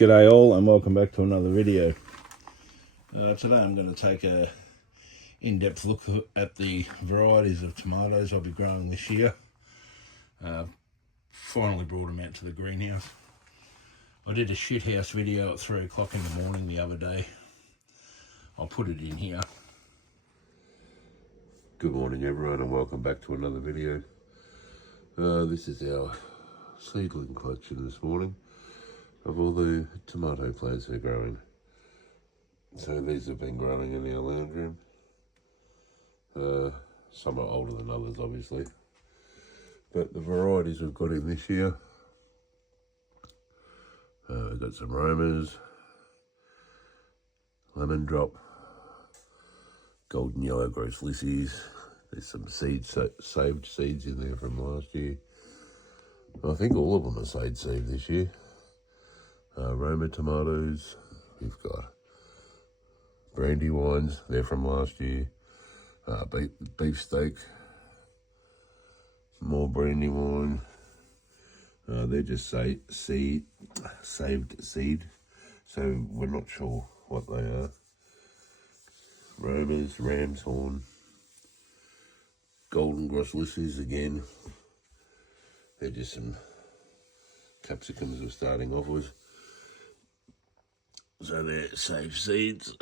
G'day all and welcome back to another video. Today I'm going to take a in-depth look at the varieties of tomatoes I'll be growing this year. Finally brought them out to the greenhouse. I did a shithouse video at 3 o'clock in the morning the other day. I'll put it in here. Good morning everyone and welcome back to another video. This is our seedling collection this morning of all the tomato plants we're growing. So these have been growing in our lounge room. Some are older than others obviously, but the varieties we've got in this year, we've got some Romas, lemon drop, golden yellow gross lissies. There's some seeds, saved seeds in there from last year. I think all of them are saved this year. Roma tomatoes, we've got brandywines, they're from last year. Beefsteak, more brandywine. They're just saved seed, so we're not sure what they are. Romas, ram's horn, golden gross lissies again. They're just some capsicums we're starting off with. So they're saved seeds.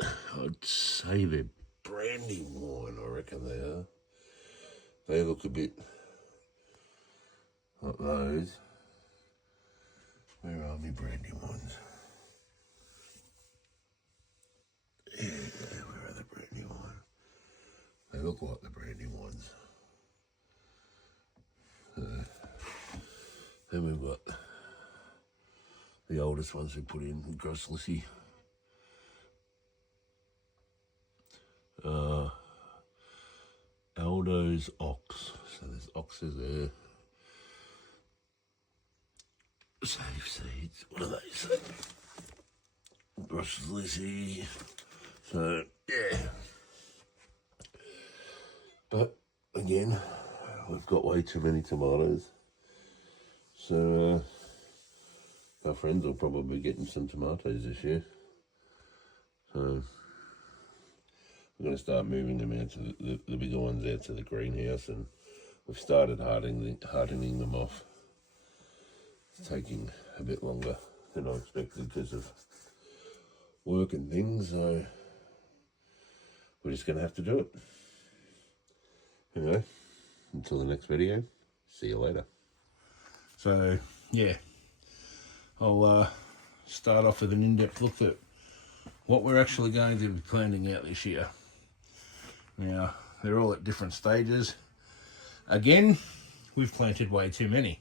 I'd say they're brandywine, I reckon they are. They look a bit like those. Where are my brandywines? Yeah, where are the brandywine? They look like the brandywines. Then we've got the oldest ones we put in, gross lissie. Aldo's ox, so there's oxes there. Save seeds, what do they say? Gross lissie. So yeah, but again, we've got way too many tomatoes, so our friends will probably be getting some tomatoes this year. So we're going to start moving them out to the bigger ones out to the greenhouse, and we've started hardening them off. It's taking a bit longer than I expected because of work and things, so we're just going to have to do it. Anyway, until the next video, see you later. So yeah, I'll start off with an in-depth look at what we're actually going to be planting out this year. Now, they're all at different stages. Again, we've planted way too many.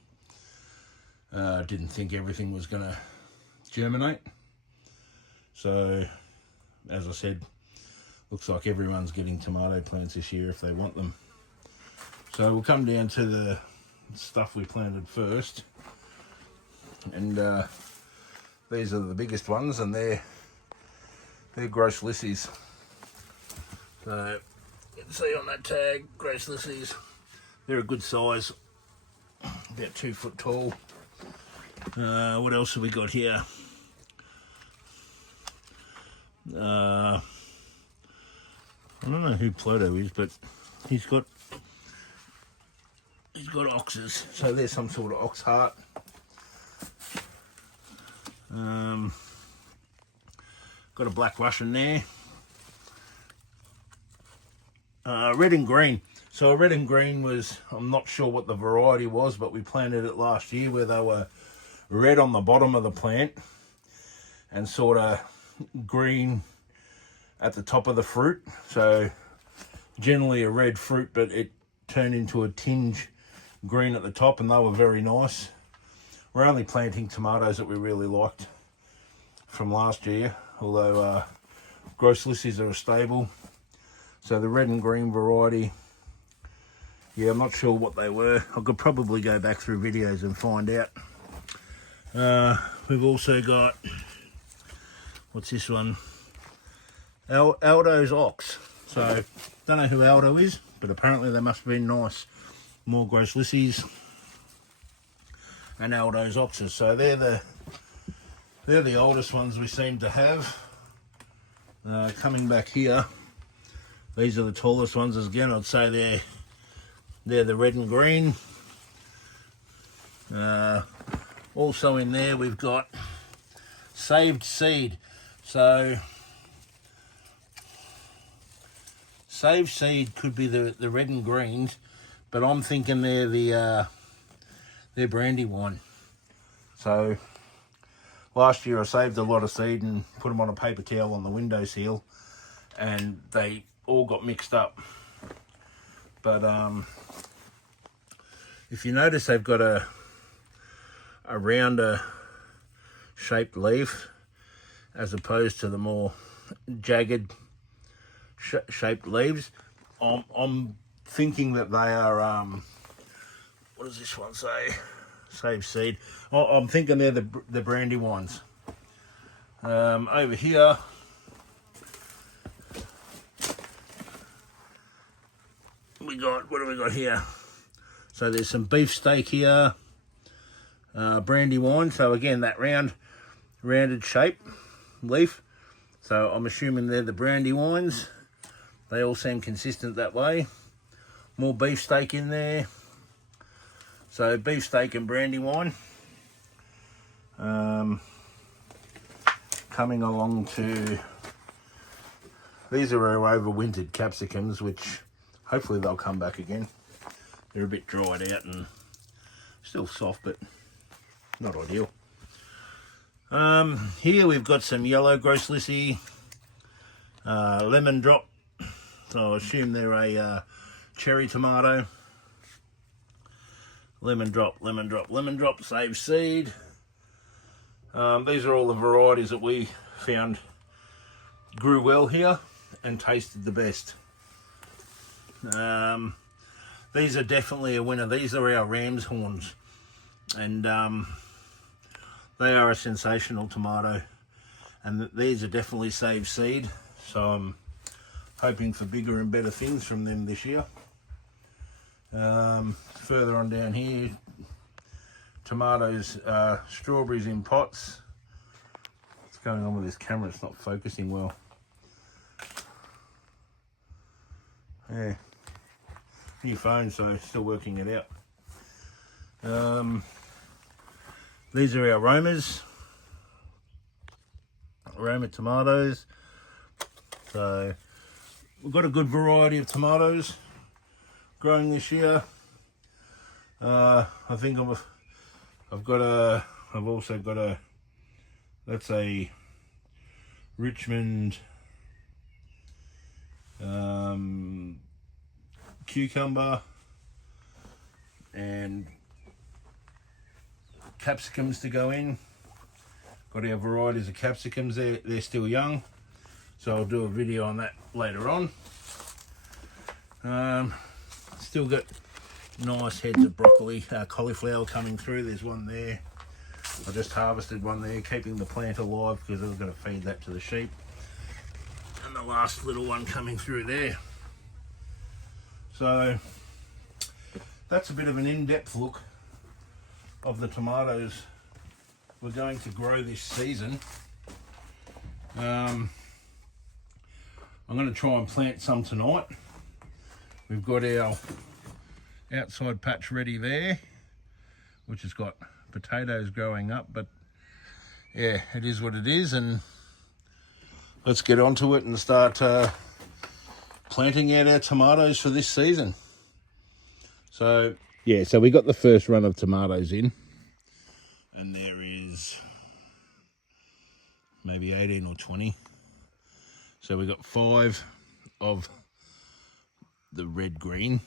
Didn't think everything was going to germinate. So, as I said, looks like everyone's getting tomato plants this year if they want them. So we'll come down to the stuff we planted first. And these are the biggest ones, and they're gross lissies. So you can see on that tag, gross lissies. They're a good size, about 2 foot tall. What else have we got here? I don't know who Pluto is, but he's got oxes. So there's some sort of ox heart. Got a black Russian there. Red and green. So red and green was, I'm not sure what the variety was, but we planted it last year where they were red on the bottom of the plant and sort of green at the top of the fruit. So generally a red fruit, but it turned into a tinge green at the top, and they were very nice. We're only planting tomatoes that we really liked from last year, although gross lissies are a staple. So the red and green variety, yeah, I'm not sure what they were. I could probably go back through videos and find out. We've also got, what's this one? Aldo's ox. So don't know who Aldo is, but apparently they must have been nice. More gross lissies and Aldo's oxes. So they're They're the oldest ones we seem to have. Coming back here, these are the tallest ones. Again, I'd say they're the red and green. Also in there we've got saved seed. So saved seed could be the red and greens, but I'm thinking they're Brandywine. So last year I saved a lot of seed and put them on a paper towel on the windowsill, and they all got mixed up. But if you notice, they've got a rounder shaped leaf as opposed to the more jagged shaped leaves. I'm thinking that they are what does this one say? Save seed. I'm thinking they're the Brandywines. Over here we got, what do we got here? So there's some beefsteak here, Brandywine. So again, that rounded shape leaf. So I'm assuming they're the Brandywines. They all seem consistent that way. More beefsteak in there. So beefsteak and Brandywine. Coming along to, these are our overwintered capsicums, which hopefully they'll come back again. They're a bit dried out and still soft, but not ideal. Here we've got some yellow grosslisi, lemon drop. So I assume they're a cherry tomato. Lemon drop, save seed. These are all the varieties that we found grew well here and tasted the best. These are definitely a winner. These are our ram's horns, and they are a sensational tomato, and these are definitely saved seed, so I'm hoping for bigger and better things from them this year. Further on down here, tomatoes, strawberries in pots. What's going on with this camera? It's not focusing well. Yeah, new phone, so still working it out. These are our Roma tomatoes. So we've got a good variety of tomatoes growing this year. I think I've also got a, that's a Richmond cucumber and capsicums to go in. Got our varieties of capsicums. They're still young, so I'll do a video on that later on. Still got nice heads of broccoli, cauliflower coming through. There's one there. I just harvested one there, keeping the plant alive because I've got to feed that to the sheep. And the last little one coming through there. So that's a bit of an in-depth look of the tomatoes we're going to grow this season. I'm going to try and plant some tonight. We've got our outside patch ready there, which has got potatoes growing up, but yeah, it is what it is, and let's get onto it and start planting out our tomatoes for this season. So yeah, so we got the first run of tomatoes in, and there is maybe 18 or 20. So we got 5 of the red green.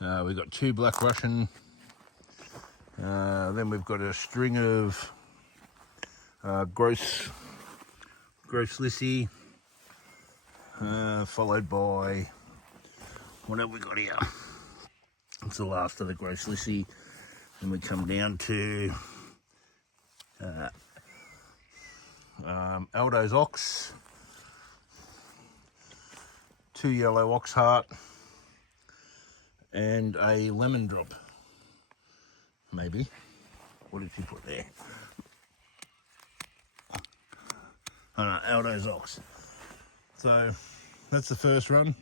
We've got 2 black Russian. Then we've got a string of grosslisi, followed by, what have we got here? It's the last of the grosslisi. Then we come down to Aldo's ox, 2 yellow ox heart, and a lemon drop, maybe. What did she put there? Aldo's ox. So that's the first run.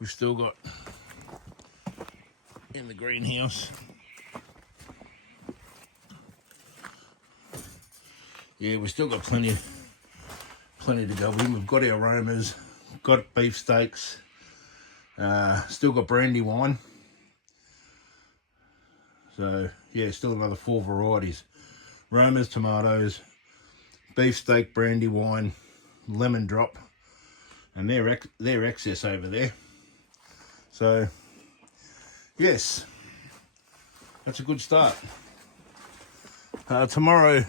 We've still got in the greenhouse. Yeah, we've still got plenty to go in. We've got our aromas, got beefsteaks, still got brandy wine. So yeah, still another 4 varieties: Romas, tomatoes, beefsteak, brandy wine, lemon drop, and their excess over there. So yes, that's a good start. Tomorrow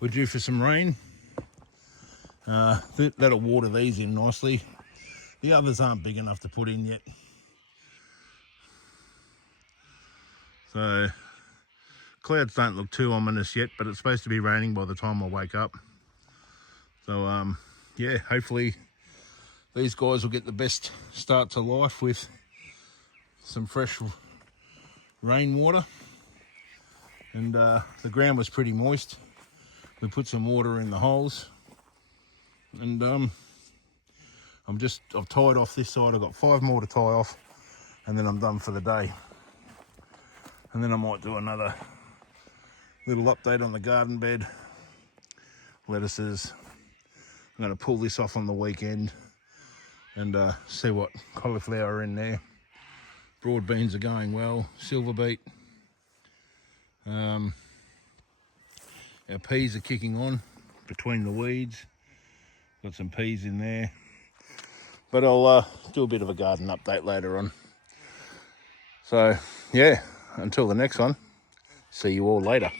we're due for some rain. That'll water these in nicely. The others aren't big enough to put in yet. So clouds don't look too ominous yet, but it's supposed to be raining by the time I wake up. So yeah, hopefully these guys will get the best start to life with some fresh rainwater. And the ground was pretty moist. We put some water in the holes, and I've tied off this side. I've got 5 more to tie off, and then I'm done for the day. And then I might do another little update on the garden bed, lettuces. I'm going to pull this off on the weekend and see what cauliflower are in there. Broad beans are going well. Silver beet. Our peas are kicking on between the weeds. Got some peas in there. But I'll do a bit of a garden update later on. So yeah, until the next one, see you all later.